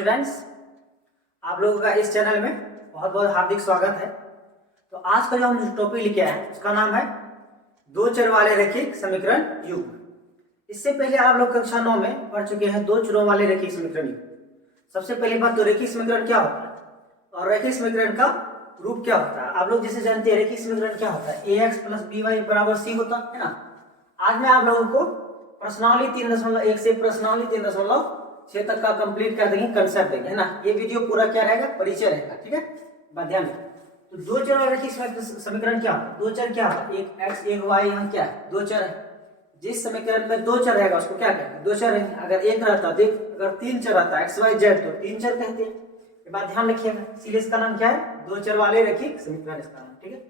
Students, आप लोगों का इस चैनल में बहुत बहुत हार्दिक स्वागत है। तो आज का जो हम टॉपिक लेके आए हैं उसका नाम है दो चर वाले रैखिक समीकरण युग्म। इससे पहले आप लोग कक्षा 9 में पढ़ चुके हैं दो चरों वाले रैखिक समीकरण युग्म। सबसे पहली बात तो रैखिक समीकरण क्या होता है और रैखिक समीकरण का रूप क्या होता है। आप लोग जैसे जानते हैं रैखिक समीकरण क्या होता है, ax + by = c होता है ना। आज मैं आप लोगों को प्रश्नावली 3.1 से प्रश्नावली 3.6 तक का कंप्लीट कर देंगे, कंसेप्ट देंगे, है ना। ये वीडियो पूरा क्या रहेगा, परिचय रहेगा, ठीक है। ध्यान में तो दो चर वाले रैखिक समीकरण क्या होता है, दो चर क्या होता है, एक x एक y, यहाँ क्या है, दो चर है। जिस समीकरण में दो चर रहेगा उसको क्या कहते हैं, दो चर है। अगर एक रहता देख, अगर तीन चर रहता है x y z तो तीन चर कहते हैं। ये बात ध्यान रखिएगा, इसीलिए इसका नाम क्या है, दो चर वाले रैखिक समीकरण इसका नाम, ठीक है।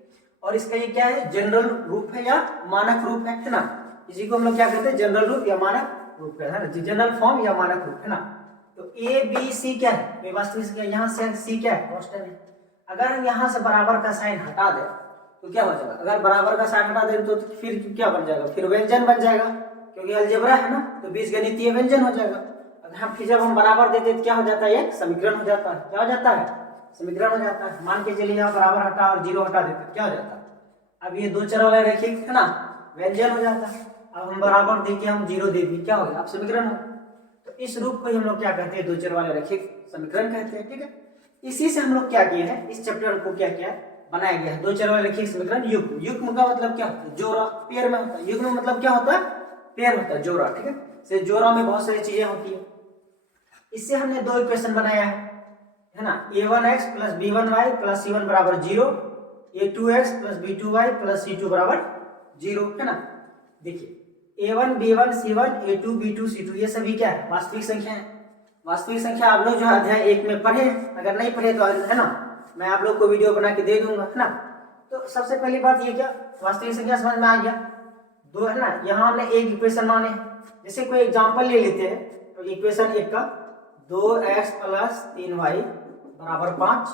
और इसका ये क्या है, जनरल रूप है या मानक रूप है ना। इसी को हम लोग क्या कहते हैं, जनरल रूप या मानक रूप है ना, जनरल फॉर्म या मानक रूप, है ना। तो ए बी सी क्या है, ये वास्तविक संख्या, यहाँ से सी क्या है, कांस्टेंट है। अगर हम यहाँ से बराबर का साइन हटा दे तो क्या हो जाएगा, अगर बराबर का साइन हटा दे तो फिर क्या बन जाएगा, फिर व्यंजन बन जाएगा, क्योंकि अलजेब्रा है ना, तो बीजगणितीय व्यंजन हो जाएगा। अगर हम फिर जब हम बराबर देते तो क्या हो जाता है, एक समीकरण हो जाता है। क्या हो जाता है, समीकरण हो जाता है। मान के चलिए यहाँ बराबर हटा और जीरो हटा देते क्या हो जाता है, अब ये दो चर वाला रैखिक है ना, व्यंजन हो जाता है। अब हम बराबर देके हम जीरो दे दिए, क्या हो गया, अब समीकरण हो। तो इस रूप को हम लोग क्या कहते हैं, दो चर वाले रैखिक समीकरण कहते हैं, ठीक है। इसी से हम लोग क्या किए हैं, इस चैप्टर को क्या किया है, बनाया गया है दो चर वाले रैखिक समीकरण युग्म। युग्म का मतलब क्या होता है, जोड़ा, पेयर में होता है। युग्म मतलब क्या होता है, पेयर होता है, जोड़ा, ठीक है। से जोड़ा में बहुत सारी चीजें होती है। इससे हमने दो इक्वेशन बनाया है ना, a1x + b1y + c1 = 0, a2x + b2y + c2 = 0, है ना। देखिए a1 b1 c1 a2 b2 c2 ये सभी क्या है, वास्तविक संख्या है। वास्तविक संख्या आप लोग जो अध्याय 1 में पढ़े, अगर नहीं पढ़े तो है ना, मैं आप लोग को वीडियो बना के दे दूंगा, है ना। तो सबसे पहली बात ये क्या, वास्तविक संख्या समझ में आ गया, दो है ना। यहाँ हमने एक इक्वेशन माने, जैसे कोई एग्जांपल ले लेते हैं तो इक्वेशन 1 का 2x + 3y = 5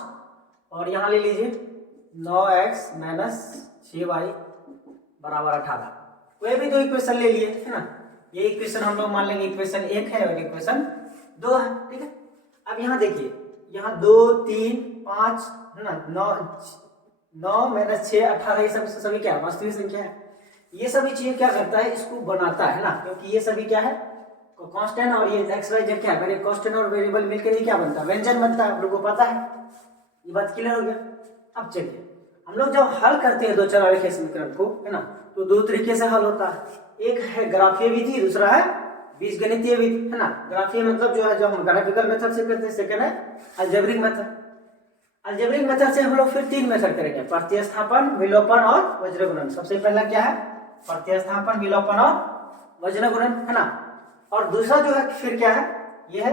और यहाँ ले लीजिए 9x - 6y = 18। कोई भी दो इक्वेशन ले लिए, है ना। ये इक्वेशन हम लोग मान लेंगे इक्वेशन 1 है और इक्वेशन 2 है, ठीक है। अब यहाँ देखिए, यहाँ 2 3 5 है ना, 9 - 6 18, ये सब सभी क्या है, वास्तविक संख्या है। ये सभी चीजें क्या करता है, इसको बनाता है ना, क्योंकि ये सभी क्या है, कांस्टेंट, और ये एक्स वाई जेड क्या है, मेरे कांस्टेंट और वेरिएबल मिलकर ये क्या बनता है, व्यंजन बनता है। आप लोगों को पता है, ये बात क्लियर हो गया। अब चलिए हम लोग जब हल करते हैं दो चर वाले समीकरण को, है ना, तो दो तरीके से हल होता है। एक है ग्राफीय विधि, दूसरा है बीजगणितीय विधि, है ना। ग्राफीय मतलब जो है, जो हम ग्राफिकल मेथड से करते हैं। सेकंड है अलजेब्रिक मेथड। अलजेब्रिक मेथड से हम लोग फिर तीन मेथड करेंगे, प्रतिस्थापन, विलोपन और वज्रगुणन। सबसे पहला क्या है, प्रतिस्थापन, विलोपन और वज्रगुणन, है ना। और दूसरा जो है फिर क्या है, यह है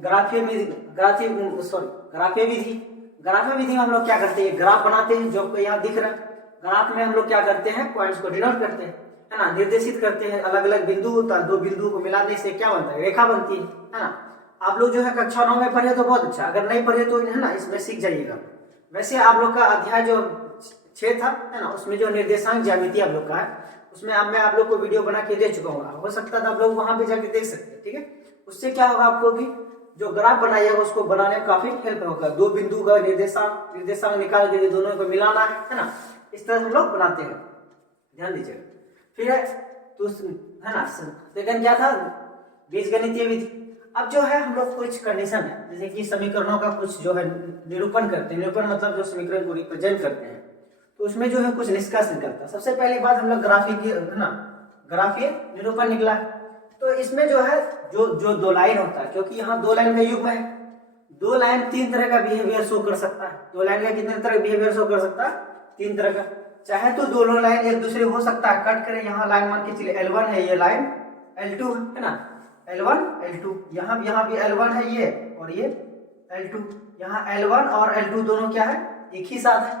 ग्राफीय विधि। ग्राफीय विधि, ग्राफीय विधि में हम लोग क्या करते हैं, ग्राफ बनाते हैं, जो यहाँ दिख रहा है। ग्राफ में हम लोग क्या करते हैं, पॉइंट्स को डिनोट करते हैं, है ना, निर्देशित करते हैं। अलग अलग बिंदु होता है, दो बिंदुओं को मिलाने से क्या बनता है, रेखा बनती है ना। आप लोग जो है कक्षा 9 में पढ़े तो बहुत अच्छा, अगर नहीं पढ़े तो है ना, इसमें सीख जाइएगा। वैसे आप लोग का अध्याय जो 6 था, है ना, उसमें जो निर्देशांक ज्यामिति आप लोग का है, उसमें मैं आप लोग को वीडियो बना के दे चुका हूँ। हो सकता था आप लोग वहां पे जाके देख सकते हैं, ठीक है। उससे क्या होगा आपको कि जो ग्राफ बनाइएगा उसको बनाने में काफी हेल्प होगा। दो बिंदु का निर्देशांक निकाल के दोनों को मिलाना है ना, इस तरह हम लोग बनाते हैं, ध्यान दीजिएगा। फिर है तो है ना, सेकंड क्या था, बीजगणितीय विधि। अब जो है हम लोग कुछ कंडीशन है, जैसे कि समीकरणों का कुछ जो है निरूपण करते हैं। निरूपण मतलब जो समीकरण को रिप्रेजेंट करते हैं, तो उसमें जो है कुछ निष्कर्ष निकलता है। सबसे पहली बात हम लोग ग्राफीय, है ना, ग्राफीय निरूपण निकला। तो इसमें जो है जो दो लाइन होता है, क्योंकि यहाँ दो लाइन का युग्म है, दो लाइन तीन तरह का बिहेवियर शो कर सकता है। दो लाइन का कितने तरह बिहेवियर शो कर सकता है, तीन तरह का। चाहे तो दोनों लाइन एक दूसरे हो सकता है, कट करें, यहाँ लाइन मान के चलिए L1 है, ये लाइन L2 है ना, L1 L2, यहाँ भी L1 है ये, और ये L2, यहाँ L1 और L2 दोनों क्या है, एक ही साथ है।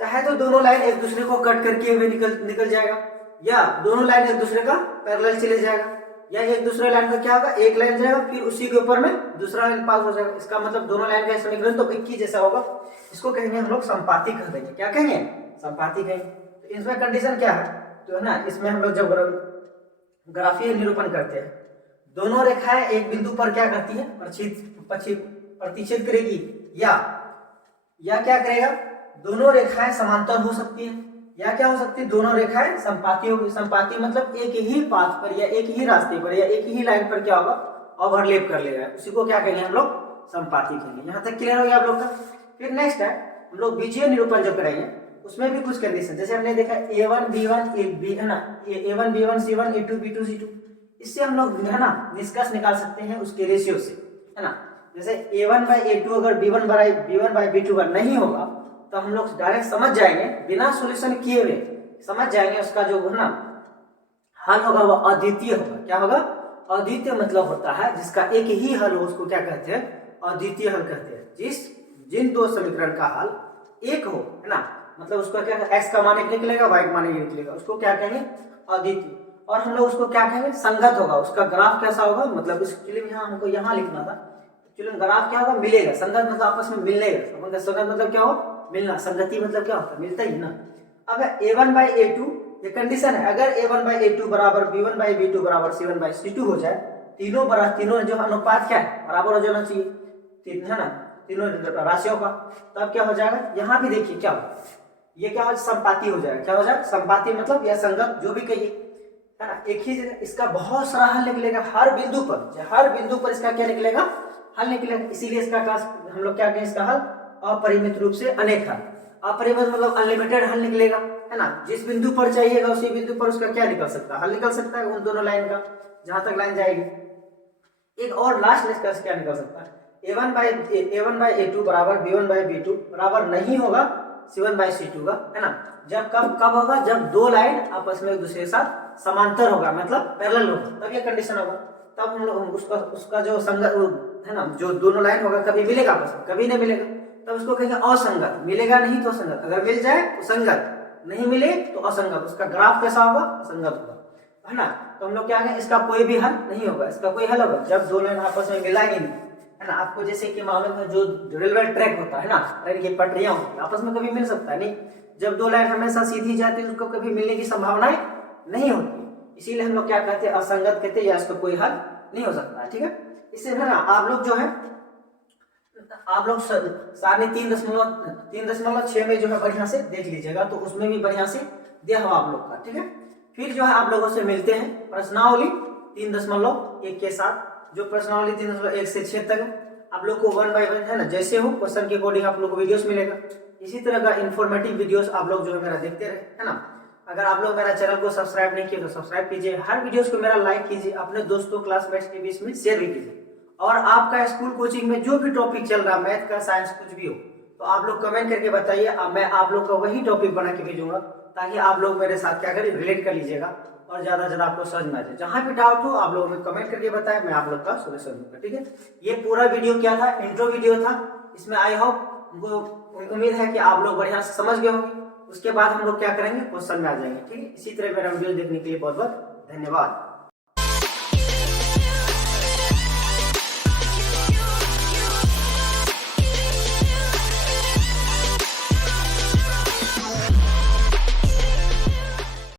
चाहे तो दोनों लाइन एक दूसरे को कट करके हुए निकल जाएगा, या दोनों लाइन एक दूसरे का पैरेलल चले जाएगा, या एक दूसरे लाइन का क्या होगा, एक लाइन जाएगा फिर उसी के ऊपर में दूसरा लाइन पास हो जाएगा। इसका मतलब दोनों लाइन का समीकरण तो एक ही जैसा होगा। इसको कहेंगे हम लोग संपाती कह देंगे। क्या कहेंगे, संपाती कहेंगे। तो इसमें कंडीशन क्या है, तो है ना, इसमें हम लोग जब ग्राफीय निरूपण करते हैं, दोनों रेखाएं एक बिंदु पर क्या करती है, प्रतिच्छेद करेगी, या क्या करेगा, दोनों रेखाएं समांतर हो सकती है, या क्या हो सकती है, दोनों रेखाएं संपाती होगी। संपाती मतलब एक ही पाथ पर या एक ही रास्ते पर या एक ही लाइन पर क्या होगा, ओवरलैप कर लेगा, उसी को क्या कहेंगे हम लोग, संपाती कहेंगे। यहाँ तक क्लियर हो गया आप लोग का। फिर नेक्स्ट है हम लोग बीजीय निरूपण जो करेंगे उसमें भी कुछ कंडीशन, जैसे हमने देखा A1 B1 है ना, A1 B1 C1 A2 B2 C2, इससे हम लोग है ना निष्कर्ष निकाल सकते हैं उसके रेशियो से, है ना। जैसे A1/A2 अगर B1/B2 नहीं होगा तो हम लोग डायरेक्ट समझ जाएंगे, बिना सॉल्यूशन किए हुए समझ जाएंगे उसका जो है ना हल होगा वो अद्वितीय होगा। क्या होगा, अद्वितीय मतलब होता है जिसका एक ही हल हो उसको क्या कहते हैं, अद्वितीय हल कहते हैं। जिन दो समीकरण का हल एक हो, है ना, मतलब उसका क्या x का मान एक निकलेगा, y का मान एक निकलेगा, उसको क्या कहेंगे, अद्वितीय। और हम लोग उसको क्या कहेंगे, संगत होगा। उसका ग्राफ कैसा होगा, मतलब इसके लिए हमको यहाँ लिखना था, एक्चुअली ग्राफ क्या होगा, मिलेगा। संगत मतलब आपस में मिलने का, संगत मतलब क्या हो, मिलना। संगति मतलब क्या होता है, मिलता ही ना। अब A1/A2 ये कंडीशन है, अगर A1/A2 बराबर B1/B2 बराबर C1/C2 हो जाए, तीनों जो अनुपात क्या है, बराबर हो जाना चाहिए, है ना, तीनों राशियों का, तब क्या हो जाएगा, यहाँ भी देखिए क्या होगा, ये क्या हो, संपाती हो जाएगा। क्या हो जाएगा, संपाती मतलब या संगत जो भी कहिए, है ना। एक ही जगह इसका बहुत सारा हल निकलेगा, हर बिंदु पर इसका क्या निकलेगा, हल निकलेगा। इसीलिए इसका क्लास हम लोग क्या कहें, इसका हल अपरिमित रूप से अनेक हल। अपरिमित मतलब अनलिमिटेड हल निकलेगा, है ना। जिस बिंदु पर चाहिएगा उसी बिंदु पर उसका क्या निकल सकता है, हल निकल सकता है, उन दोनों लाइन का, जहां तक लाइन जाएगी। एक और लास्ट निष्कर्ष क्या निकल सकता है, A1/A2 बराबर B1/B2 बराबर नहीं होगा C1/C2 का, है ना। जब कब होगा, जब दो लाइन आपस में एक दूसरे के साथ समांतर होगा, मतलब पैरेलल होगा, तब ये कंडीशन होगा। तब हम लोग उसका जो संगत है ना, जो दोनों लाइन होगा कभी मिलेगा आपस में, कभी नहीं मिलेगा, तब उसको कहेंगे असंगत। मिलेगा नहीं तो संगत, अगर मिल जाए तो संगत, नहीं मिले तो असंगत। उसका ग्राफ कैसा होगा, असंगत होगा, है ना। तो हम लोग क्या कहेंगे, इसका कोई भी हल नहीं होगा। इसका कोई हल होगा जब दो लाइन आपस में मिला ही नहीं, है ना। आपको जैसे कि मालूम है जो रेलवे ट्रैक होता है ना, ट्रेन की पटरियां होती है, आपस में कभी मिल सकता है नहीं। जब दो लाइन हमेशा सीधी जाती है उसको कभी मिलने की संभावनाएं नहीं होती, इसीलिए हम लोग क्या कहते हैं, असंगत कहते हैं, या इसका कोई हल नहीं हो सकता है, ठीक है। इससे है ना आप लोग जो है, आप लोग सारणी 3.6 में जो है बढ़िया से देख लीजिएगा, तो उसमें भी बढ़िया से दिया हुआ आप लोग का, ठीक है। फिर जो है आप लोगों से मिलते हैं प्रश्नावली 3.1 के साथ, जो प्रश्नावली 3.1 से 6 तक आप लोग को 1 बाय 1 है ना, जैसे हो क्वेश्चन के अकॉर्डिंग आप लोग को वीडियोस मिलेगा। इसी तरह का इन्फॉर्मेटिव वीडियोस आप लोग जो है मेरा देखते रहे, है ना। अगर आप लोग मेरा चैनल को सब्सक्राइब नहीं किए तो सब्सक्राइब कीजिए, हर वीडियोस को मेरा लाइक कीजिए, अपने दोस्तों क्लासमेट्स के बीच में शेयर भी कीजिए। और आपका स्कूल कोचिंग में जो भी टॉपिक चल रहा है, मैथ का, साइंस, कुछ भी हो, तो आप लोग कमेंट करके बताइए, मैं आप लोग का वही टॉपिक बना के भेजूंगा, ताकि आप लोग मेरे साथ क्या करें, रिलेट कर लीजिएगा और ज्यादा से ज्यादा आपको समझ में आ जाए। जहां भी डाउट हो आप लोगों ने कमेंट करके बताया, मैं आप लोग का सोल्यूशन दूंगा, ठीक है। ये पूरा वीडियो क्या था, इंट्रो वीडियो था। इसमें आई होप उम्मीद है कि आप लोग बढ़िया से समझ गए होंगे। उसके बाद हम लोग क्या करेंगे, क्वेश्चन में आ जाएंगे, ठीक है। इसी तरह मेरा वीडियो देखने के लिए बहुत बहुत धन्यवाद।